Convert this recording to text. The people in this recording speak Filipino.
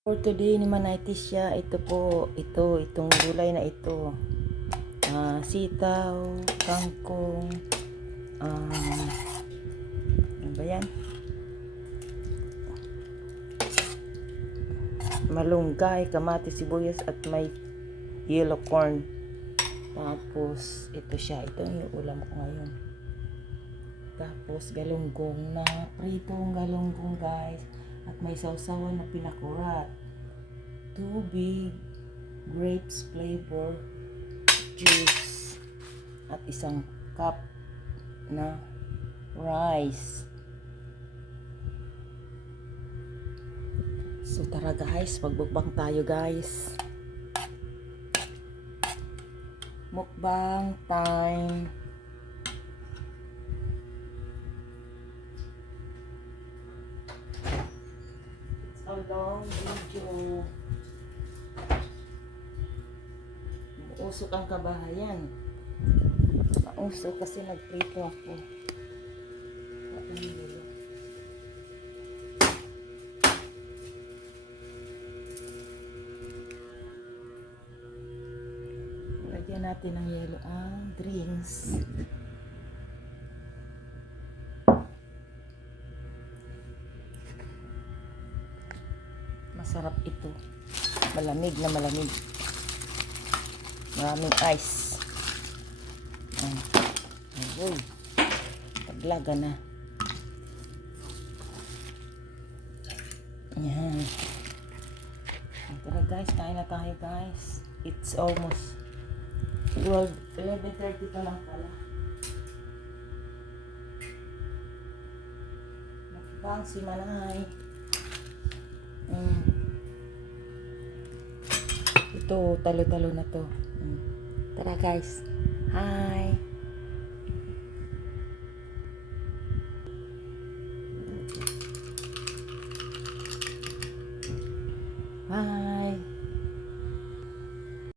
For today ni Manaitis siya, itong gulay na ito. Sitaw, kangkong, ano ba yan? Malunggay, kamatis, sibuyas at may yellow corn. Tapos ito yung ulam ko ngayon. Tapos galunggong na pritong galunggong, guys. At may sausawan na pinakurat. Tubig, grapes flavor, juice, at isang cup na rice. So tara guys, magbukbang tayo guys. Mukbang time. It's a long video. Usok ang kabahayan. Mausok kasi nagprito ako. Lagyan natin ng yelo ang drinks. Masarap ito. Malamig na malamig. Maraming ice. Uy. Taglaga na. Yan. Tara guys, kain na tayo guys. It's almost 11:30 pa lang pala. Nakibang si Manay. Ito, talo-talo na to. Tara guys. Hi.